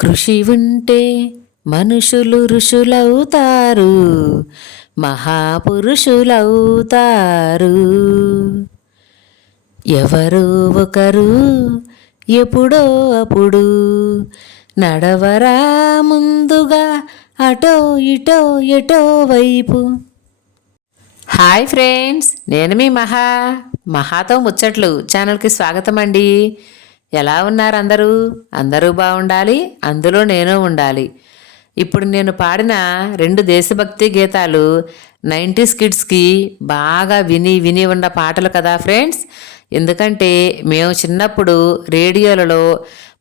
కృషి ఉంటే మనుషులు ఋషులవుతారు మహాపురుషులవుతారు. ఎవరో ఒకరు ఎప్పుడో అప్పుడు నడవరా ముందుగా అటో ఇటో ఎటో వైపు. హాయ్ ఫ్రెండ్స్ నేను మీ మహా మహాతో ముచ్చట్లు ఛానల్కి స్వాగతం అండి ఎలా ఉన్నారు అందరూ? అందరూ బాగుండాలి అందులో నేను ఉండాలి. ఇప్పుడు నేను పాడిన రెండు దేశభక్తి గీతాలు నైంటీస్ కిడ్స్కి బాగా విని విని ఉన్న పాటలు కదా ఫ్రెండ్స్? ఎందుకంటే మేము చిన్నప్పుడు రేడియోలలో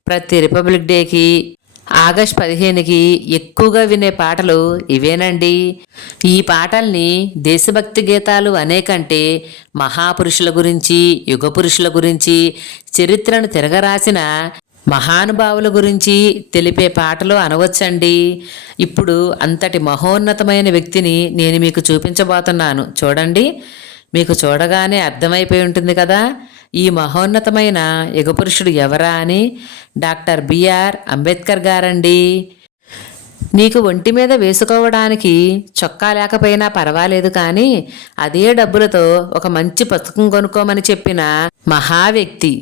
ప్రతి రిపబ్లిక్ డేకి ఆగస్ట్ పదిహేనుకి ఎక్కువగా వినే పాటలు ఇవేనండి. ఈ పాటల్ని దేశభక్తి గీతాలు అనేకంటే మహాపురుషుల గురించి యుగ పురుషుల గురించి చరిత్రను తిరగరాసిన మహానుభావుల గురించి తెలిపే పాటలు అనవచ్చండి. ఇప్పుడు అంతటి మహోన్నతమైన వ్యక్తిని నేను మీకు చూపించబోతున్నాను. చూడండి. మీకు చూడగానే అర్థమైపోయి ఉంటుంది కదా? ఈ మహోన్నతమైన యుగపురుషుడు ఎవరా అని? డాక్టర్ బిఆర్ అంబేద్కర్ గారండి. నీకు ఒంటి మీద వేసుకోవడానికి చొక్కా లేకపోయినా పర్వాలేదు కానీ అదే డబ్బులతో ఒక మంచి పుస్తకం కొనుక్కోమని చెప్పిన మహా వ్యక్తి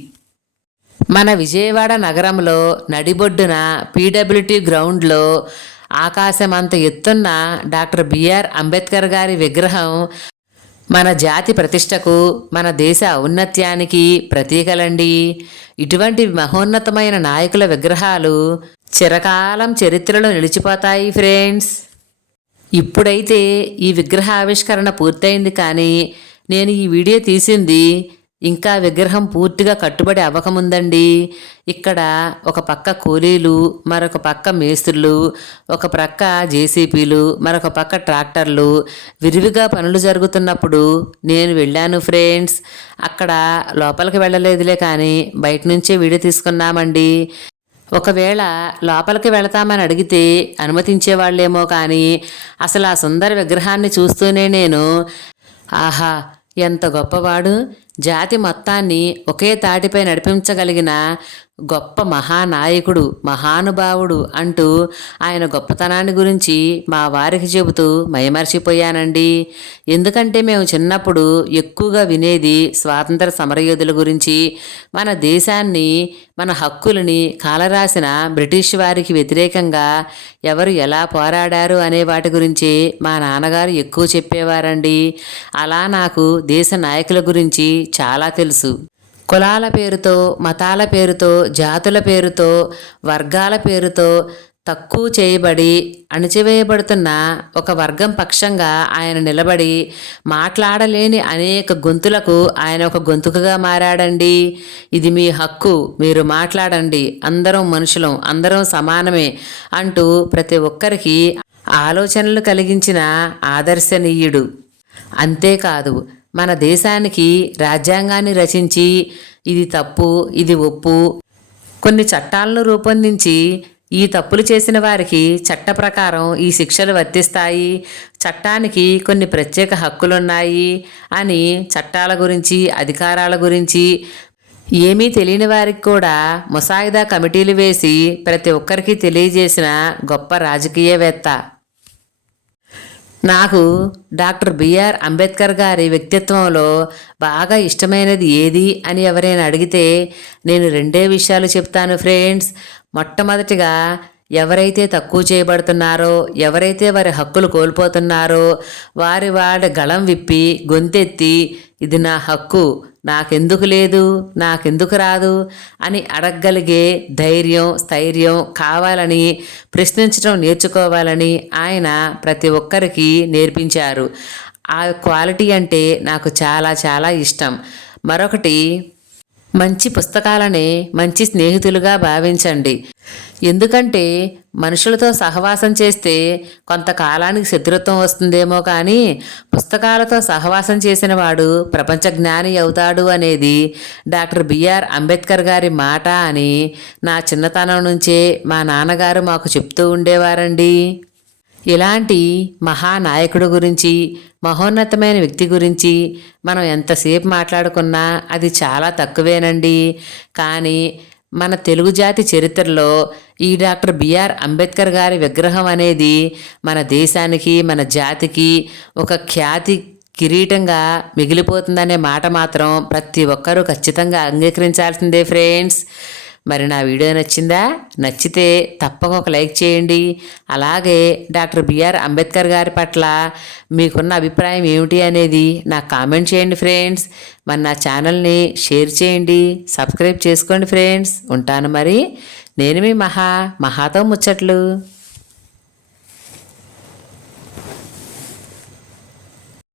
మన విజయవాడ నగరంలో నడిబొడ్డున పీడబ్ల్యూటీ గ్రౌండ్లో ఆకాశమంత ఎత్తున్న డాక్టర్ బిఆర్ అంబేద్కర్ గారి విగ్రహం మన జాతి ప్రతిష్టకు మన దేశ ఔన్నత్యానికి ప్రతీకలండి. ఇటువంటి మహోన్నతమైన నాయకుల విగ్రహాలు చిరకాలం చరిత్రలో నిలిచిపోతాయి ఫ్రెండ్స్. ఇప్పుడైతే ఈ విగ్రహ ఆవిష్కరణ పూర్తయింది కానీ నేను ఈ వీడియో తీసింది ఇంకా విగ్రహం పూర్తిగా కట్టుబడి అవ్వకముందండి. ఇక్కడ ఒక పక్క కూలీలు మరొక పక్క మేస్త్రులు ఒక ప్రక్క జేసీపీలు మరొక పక్క ట్రాక్టర్లు. విరివిగా పనులు జరుగుతున్నప్పుడు నేను వెళ్ళాను ఫ్రెండ్స్. అక్కడ లోపలికి వెళ్ళలేదులే కానీ బయట నుంచే వీడియో తీసుకున్నామండి. ఒకవేళ లోపలికి వెళతామని అడిగితే అనుమతించేవాళ్ళేమో కానీ అసలు ఆ సుందర విగ్రహాన్ని చూస్తూనే నేను ఆహా ఎంత గొప్పవాడు! జాతి మొత్తాన్ని ఒకే తాటిపై నడిపించగలిగిన గొప్ప మహానాయకుడు మహానుభావుడు అంటూ ఆయన గొప్పతనాన్ని గురించి మా వారికి చెబుతూ మైమర్చిపోయానండి. ఎందుకంటే మేము చిన్నప్పుడు ఎక్కువగా వినేది స్వాతంత్ర సమరయోధుల గురించి. మన దేశాన్ని మన హక్కులని కాలరాసిన బ్రిటిష్ వారికి వ్యతిరేకంగా ఎవరు ఎలా పోరాడారు అనే వాటి గురించి మా నాన్నగారు ఎక్కువ చెప్పేవారండి. అలా నాకు దేశ నాయకుల గురించి చాలా తెలుసు. కులాల పేరుతో మతాల పేరుతో జాతుల పేరుతో వర్గాల పేరుతో తక్కువ చేయబడి అణచివేయబడుతున్న ఒక వర్గం పక్షంగా ఆయన నిలబడి మాట్లాడలేని అనేక గొంతులకు ఆయన ఒక గొంతుకగా మారాడండి. ఇది మీ హక్కు మీరు మాట్లాడండి. అందరం మనుషులం అందరం సమానమే అంటూ ప్రతి ఒక్కరికి ఆలోచనలు కలిగించిన ఆదర్శనీయుడు. అంతేకాదు మన దేశానికి రాజ్యాంగాన్ని రచించి ఇది తప్పు ఇది ఒప్పు. కొన్ని చట్టాలను రూపొందించి ఈ తప్పులు చేసిన వారికి చట్ట ప్రకారం ఈ శిక్షలు వర్తిస్తాయి. చట్టానికి కొన్ని ప్రత్యేక హక్కులున్నాయి అని చట్టాల గురించి అధికారాల గురించి ఏమీ తెలియని వారికి కూడా ముసాయిదా కమిటీలు వేసి ప్రతి ఒక్కరికి తెలియజేసిన గొప్ప రాజకీయవేత్త. నాకు డాక్టర్ బిఆర్ అంబేద్కర్ గారి వ్యక్తిత్వంలో బాగా ఇష్టమైనది ఏది అని ఎవరైనా అడిగితే నేను రెండే విషయాలు చెప్తాను ఫ్రెండ్స్. మొట్టమొదటిగా ఎవరైతే తక్కువ చేయబడుతున్నారో ఎవరైతే వారి హక్కులు కోల్పోతున్నారో వారి వాడి గళం విప్పి గొంతెత్తి ఇది నా హక్కు నాకెందుకు లేదు నాకెందుకు రాదు అని అడగగలిగే ధైర్యం స్థైర్యం కావాలని ప్రశ్నించడం నేర్చుకోవాలని ఆయన ప్రతి ఒక్కరికి నేర్పించారు. ఆ క్వాలిటీ అంటే నాకు చాలా చాలా ఇష్టం. మరొకటి మంచి పుస్తకాలని మంచి స్నేహితులుగా భావించండి. ఎందుకంటే మనుషులతో సహవాసం చేస్తే కొంతకాలానికి శత్రుత్వం వస్తుందేమో కానీ పుస్తకాలతో సహవాసం చేసిన వాడు ప్రపంచ జ్ఞాని అవుతాడు అనేది డాక్టర్ బిఆర్ అంబేద్కర్ గారి మాట అని నా చిన్నతనం నుంచే మా నాన్నగారు మాకు చెప్తూ ఉండేవారండి. ఇలాంటి మహానాయకుడు గురించి మహోన్నతమైన వ్యక్తి గురించి మనం ఎంతసేపు మాట్లాడుకున్నా అది చాలా తక్కువేనండి. కానీ మన తెలుగు జాతి చరిత్రలో ఈ డాక్టర్ బిఆర్ అంబేద్కర్ గారి విగ్రహం అనేది మన దేశానికి మన జాతికి ఒక ఖ్యాతి కిరీటంగా మిగిలిపోతుందనే మాట మాత్రం ప్రతి ఒక్కరూ ఖచ్చితంగా అంగీకరించాల్సిందే ఫ్రెండ్స్. మరి నా వీడియో నచ్చిందా? నచ్చితే తప్పక ఒక లైక్ చేయండి. అలాగే డాక్టర్ బిఆర్ అంబేద్కర్ గారి పట్ల మీకున్న అభిప్రాయం ఏమిటి అనేది నాకు కామెంట్ చేయండి ఫ్రెండ్స్. మరి నా ఛానల్ని షేర్ చేయండి. సబ్స్క్రైబ్ చేసుకోండి ఫ్రెండ్స్. ఉంటాను మరి. నేను మీ మహా మహాతో ముచ్చట్లు.